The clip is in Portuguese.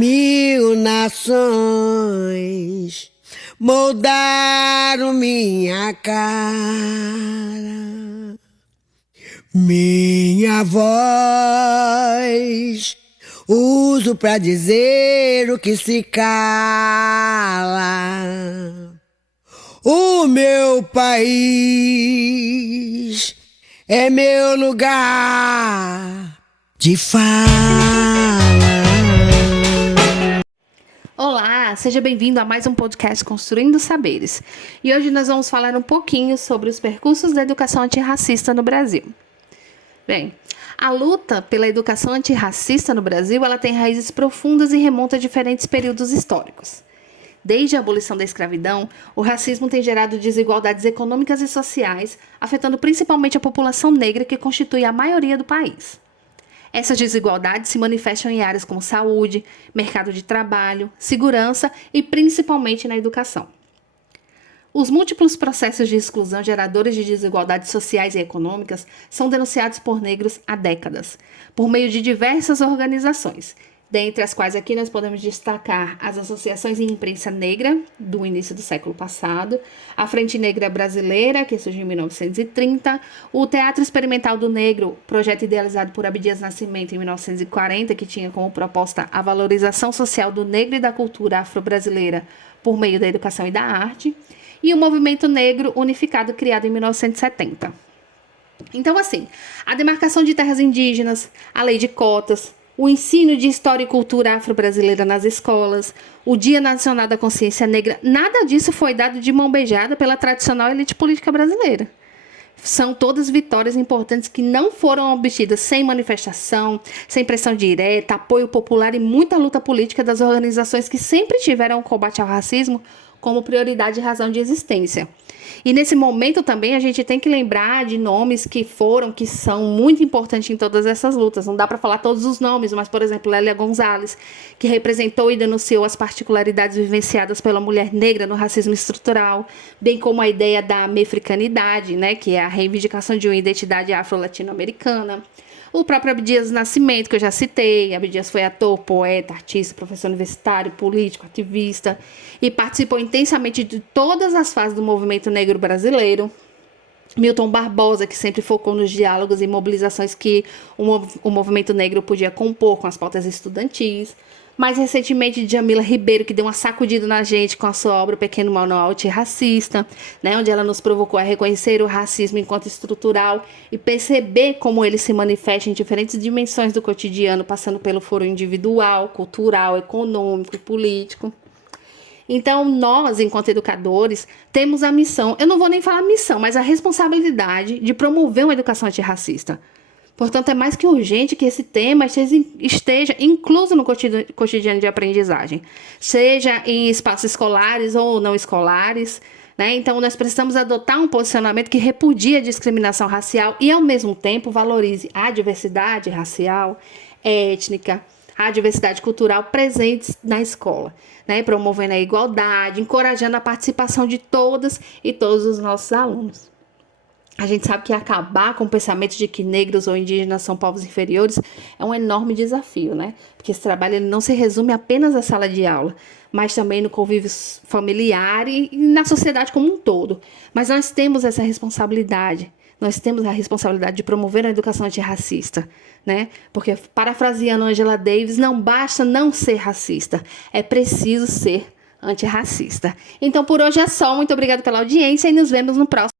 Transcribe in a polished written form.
Mil nações moldaram minha cara, minha voz uso pra dizer o que se cala. O meu país é meu lugar de fala. Olá, seja bem-vindo a mais um podcast Construindo Saberes. E hoje nós vamos falar um pouquinho sobre os percursos da educação antirracista no Brasil. Bem, a luta pela educação antirracista no Brasil, ela tem raízes profundas e remonta a diferentes períodos históricos. Desde a abolição da escravidão, o racismo tem gerado desigualdades econômicas e sociais, afetando principalmente a população negra, que constitui a maioria do país. Essas desigualdades se manifestam em áreas como saúde, mercado de trabalho, segurança e principalmente na educação. Os múltiplos processos de exclusão geradores de desigualdades sociais e econômicas são denunciados por negros há décadas, por meio de diversas organizações, dentre as quais aqui nós podemos destacar as associações de imprensa negra do início do século passado, a Frente Negra Brasileira, que surgiu em 1930, o Teatro Experimental do Negro, projeto idealizado por Abdias Nascimento em 1940, que tinha como proposta a valorização social do negro e da cultura afro-brasileira por meio da educação e da arte, e o Movimento Negro Unificado, criado em 1970. Então, assim, a demarcação de terras indígenas, a lei de cotas, o ensino de história e cultura afro-brasileira nas escolas, o Dia Nacional da Consciência Negra, nada disso foi dado de mão beijada pela tradicional elite política brasileira. São todas vitórias importantes que não foram obtidas sem manifestação, sem pressão direta, apoio popular e muita luta política das organizações que sempre tiveram o combate ao racismo como prioridade e razão de existência. E nesse momento também a gente tem que lembrar de nomes que são muito importantes em todas essas lutas. Não dá para falar todos os nomes, mas, por exemplo, Lélia Gonzalez, que representou e denunciou as particularidades vivenciadas pela mulher negra no racismo estrutural, bem como a ideia da mefricanidade, né, que é a reivindicação de uma identidade afro-latino-americana. O próprio Abdias Nascimento, que eu já citei. Abdias foi ator, poeta, artista, professor universitário, político, ativista e participou intensamente de todas as fases do movimento negro brasileiro. Milton Barbosa, que sempre focou nos diálogos e mobilizações que o movimento negro podia compor com as pautas estudantis. Mais recentemente, Djamila Ribeiro, que deu uma sacudida na gente com a sua obra O Pequeno Manual Antirracista, né, onde ela nos provocou a reconhecer o racismo enquanto estrutural e perceber como ele se manifesta em diferentes dimensões do cotidiano, passando pelo foro individual, cultural, econômico e político. Então, nós, enquanto educadores, temos a missão, eu não vou nem falar missão, mas a responsabilidade de promover uma educação antirracista. Portanto, é mais que urgente que esse tema esteja incluso no cotidiano de aprendizagem, seja em espaços escolares ou não escolares, né? Então, nós precisamos adotar um posicionamento que repudie a discriminação racial e, ao mesmo tempo, valorize a diversidade racial, étnica, a diversidade cultural presentes na escola, né? Promovendo a igualdade, encorajando a participação de todas e todos os nossos alunos. A gente sabe que acabar com o pensamento de que negros ou indígenas são povos inferiores é um enorme desafio, né? Porque esse trabalho ele não se resume apenas à sala de aula, mas também no convívio familiar e na sociedade como um todo. Mas nós temos essa responsabilidade. Nós temos a responsabilidade de promover a educação antirracista, né? Porque, parafraseando Angela Davis, não basta não ser racista, é preciso ser antirracista. Então, por hoje é só. Muito obrigada pela audiência e nos vemos no próximo.